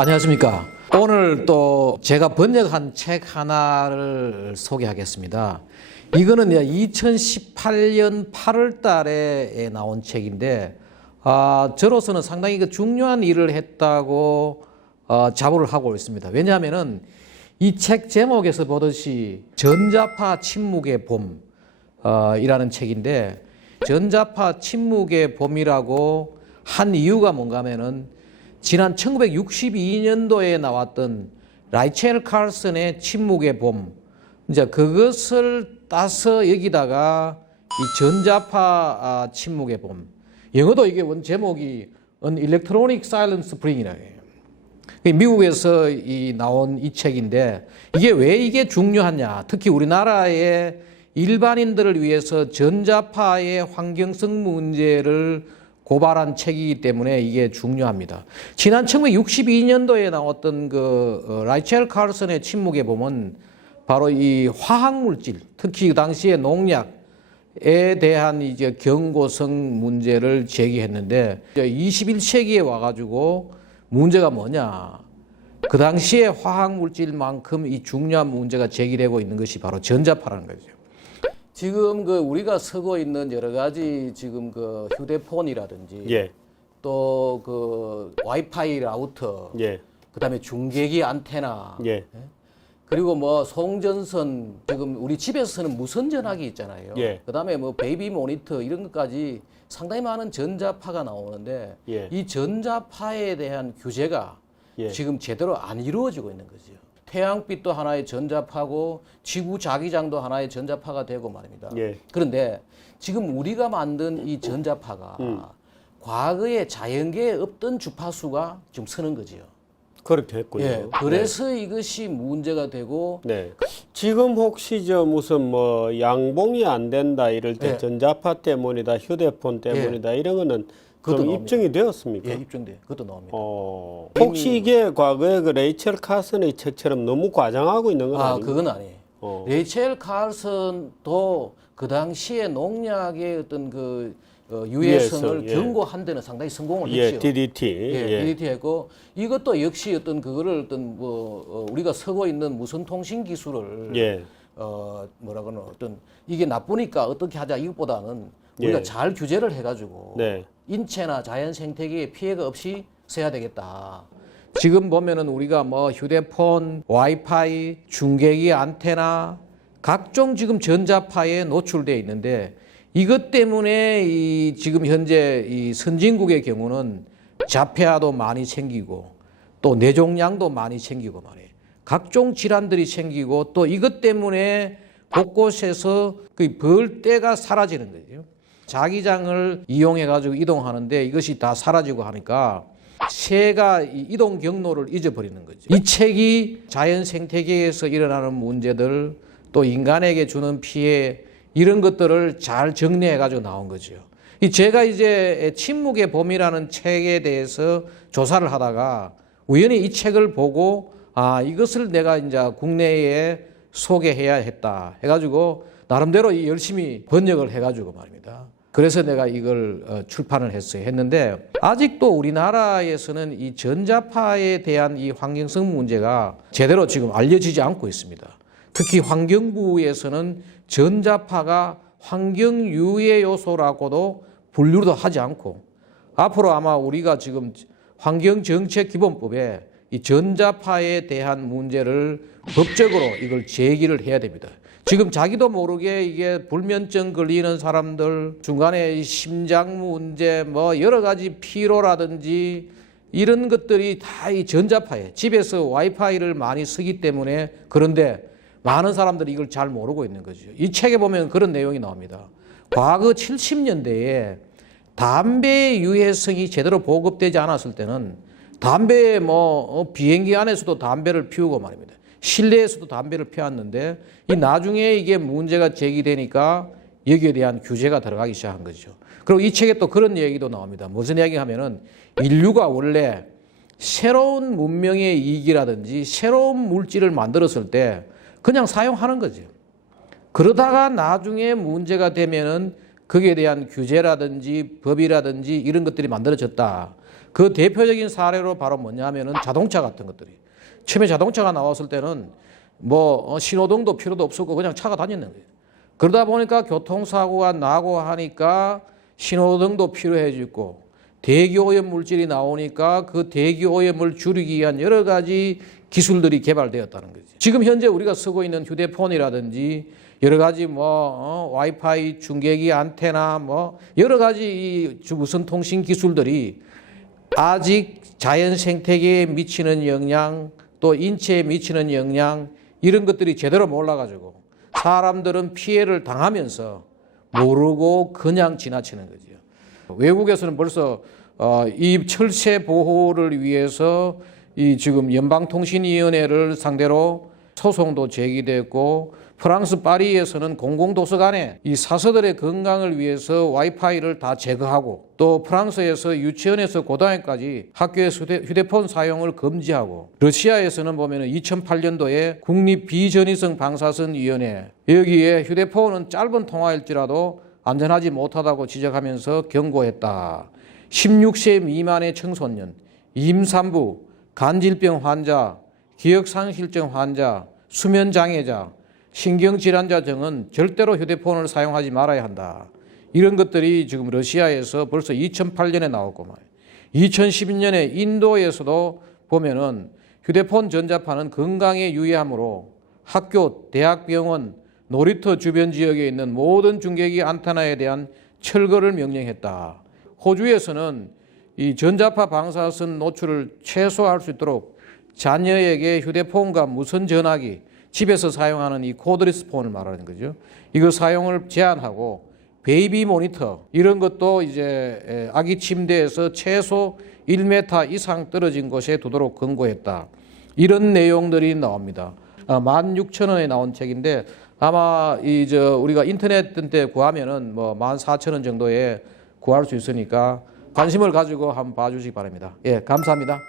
안녕하십니까. 오늘 또 제가 번역한 책 하나를 소개하겠습니다. 이거는 2018년 8월 달에 나온 책인데, 저로서는 상당히 중요한 일을 했다고 자부를 하고 있습니다. 왜냐하면은 이 책 제목에서 보듯이 전자파 침묵의 봄, 이라는 책인데, 전자파 침묵의 봄이라고 한 이유가 뭔가 하면은 지난 1962년도에 나왔던 라이첼 칼슨의 침묵의 봄, 이제 그것을 따서 여기다가 이 전자파 침묵의 봄, 영어도 이게 원 제목이 An Electronic Silent Spring이라고 해요. 미국에서 나온 이 책인데, 이게 왜 이게 중요하냐, 특히 우리나라의 일반인들을 위해서 전자파의 환경성 문제를 고발한 책이기 때문에 이게 중요합니다. 지난 1962년도에 나왔던 라이첼 칼슨의 침묵에 보면 바로 이 화학물질, 특히 그 당시에 농약에 대한 이제 경고성 문제를 제기했는데, 21세기에 와가지고 문제가 뭐냐? 그 당시에 화학물질만큼 이 중요한 문제가 제기되고 있는 것이 바로 전자파라는 거죠. 지금 우리가 쓰고 있는 여러 가지 지금 휴대폰이라든지, 예. 또 와이파이 라우터, 예. 그다음에 중계기 안테나, 예. 그리고 송전선, 지금 우리 집에서 쓰는 무선 전화기 있잖아요. 예. 그다음에 베이비 모니터 이런 것까지 상당히 많은 전자파가 나오는데, 예. 이 전자파에 대한 규제가 예. 지금 제대로 안 이루어지고 있는 거죠. 태양빛도 하나의 전자파고 지구 자기장도 하나의 전자파가 되고 말입니다. 예. 그런데 지금 우리가 만든 이 전자파가 과거에 자연계에 없던 주파수가 지금 쓰는 거지요. 그렇게 했고요. 예, 그래서 이것이 문제가 되고, 네. 지금 혹시 무슨 양봉이 안 된다 이럴 때 예. 전자파 때문이다, 휴대폰 때문이다 이런 거는 그것도 그럼 나옵니다. 입증이 되었습니까? 예, 입증돼. 그것도 나옵니다. 혹시 이게 과거에 레이첼 카슨의 책처럼 너무 과장하고 있는 건 아닙니까? 그건 아니에요. 레이첼 칼슨도 그 당시에 농약의 어떤 유해성을 예. 경고한 데는 상당히 성공을 예, 했죠. DDT. 예, DDT 했고, 이것도 역시 그거를 우리가 쓰고 있는 무선 통신 기술을 예. 이게 나쁘니까 어떻게 하자 이것보다는 우리가 예. 잘 규제를 해가지고 네. 인체나 자연 생태계에 피해가 없이 써야 되겠다. 지금 보면은 우리가 휴대폰, 와이파이, 중계기 안테나 각종 지금 전자파에 노출되어 있는데, 이것 때문에 지금 현재 이 선진국의 경우는 자폐아도 많이 생기고 또 뇌종양도 많이 생기고 말이에요. 각종 질환들이 생기고, 또 이것 때문에 곳곳에서 벌떼가 사라지는 거죠. 자기장을 이용해 가지고 이동하는데 이것이 다 사라지고 하니까 새가 이동 경로를 잊어버리는 거죠. 이 책이 자연 생태계에서 일어나는 문제들, 또 인간에게 주는 피해, 이런 것들을 잘 정리해 가지고 나온 거죠. 제가 이제 침묵의 봄이라는 책에 대해서 조사를 하다가 우연히 이 책을 보고 이것을 내가 이제 국내에 소개해야 했다 해가지고 나름대로 열심히 번역을 해가지고 말입니다. 그래서 내가 이걸 출판을 했는데, 아직도 우리나라에서는 이 전자파에 대한 이 환경성 문제가 제대로 지금 알려지지 않고 있습니다. 특히 환경부에서는 전자파가 환경 유해 요소라고도 분류도 하지 않고, 앞으로 아마 우리가 지금 환경정책기본법에 이 전자파에 대한 문제를 법적으로 이걸 제기를 해야 됩니다. 지금 자기도 모르게 이게 불면증 걸리는 사람들, 중간에 심장 문제, 여러 가지 피로라든지 이런 것들이 다 이 전자파에, 집에서 와이파이를 많이 쓰기 때문에, 그런데 많은 사람들이 이걸 잘 모르고 있는 거죠. 이 책에 보면 그런 내용이 나옵니다. 과거 70년대에 담배의 유해성이 제대로 보급되지 않았을 때는 담배에 비행기 안에서도 담배를 피우고 말입니다. 실내에서도 담배를 피웠는데, 이 나중에 이게 문제가 제기되니까 여기에 대한 규제가 들어가기 시작한 거죠. 그리고 이 책에 또 그런 얘기도 나옵니다. 무슨 이야기 하면은, 인류가 원래 새로운 문명의 이익이라든지 새로운 물질을 만들었을 때 그냥 사용하는 거죠. 그러다가 나중에 문제가 되면은 거기에 대한 규제라든지 법이라든지 이런 것들이 만들어졌다. 그 대표적인 사례로 바로 뭐냐면은 자동차 같은 것들이. 처음에 자동차가 나왔을 때는 뭐 신호등도 필요도 없었고 그냥 차가 다녔는 거예요. 그러다 보니까 교통사고가 나고 하니까 신호등도 필요해지고 대기오염 물질이 나오니까 그 대기오염을 줄이기 위한 여러 가지 기술들이 개발되었다는 거죠. 지금 현재 우리가 쓰고 있는 휴대폰이라든지 여러 가지 와이파이, 중계기, 안테나 여러 가지 이 무선 통신 기술들이 아직 자연 생태계에 미치는 영향 또 인체에 미치는 영향 이런 것들이 제대로 몰라가지고 사람들은 피해를 당하면서 모르고 그냥 지나치는 거죠. 외국에서는 벌써 이 철새 보호를 위해서 이 지금 연방통신위원회를 상대로 소송도 제기됐고 프랑스 파리에서는 공공도서관에 이 사서들의 건강을 위해서 와이파이를 다 제거하고 또 프랑스에서 유치원에서 고등학교까지 학교에서 휴대폰 사용을 금지하고 러시아에서는 보면은 2008년도에 국립비전위성 방사선위원회 여기에 휴대폰은 짧은 통화일지라도 안전하지 못하다고 지적하면서 경고했다. 16세 미만의 청소년, 임산부, 간질병 환자, 기억상실증 환자, 수면장애자, 신경질환자 등은 절대로 휴대폰을 사용하지 말아야 한다. 이런 것들이 지금 러시아에서 벌써 2008년에 나왔고 2012년에 인도에서도 보면은 휴대폰 전자파는 건강에 유해하므로 학교, 대학, 병원, 놀이터 주변 지역에 있는 모든 중계기 안테나에 대한 철거를 명령했다. 호주에서는 이 전자파 방사선 노출을 최소화할 수 있도록 자녀에게 휴대폰과 무선 전화기, 집에서 사용하는 이 코드리스 폰을 말하는 거죠. 이거 사용을 제한하고 베이비 모니터 이런 것도 이제 아기 침대에서 최소 1m 이상 떨어진 곳에 두도록 권고했다. 이런 내용들이 나옵니다. 16,000원에 나온 책인데 아마 우리가 인터넷 때 구하면은 14,000원 정도에 구할 수 있으니까 관심을 가지고 한번 봐주시기 바랍니다. 예, 감사합니다.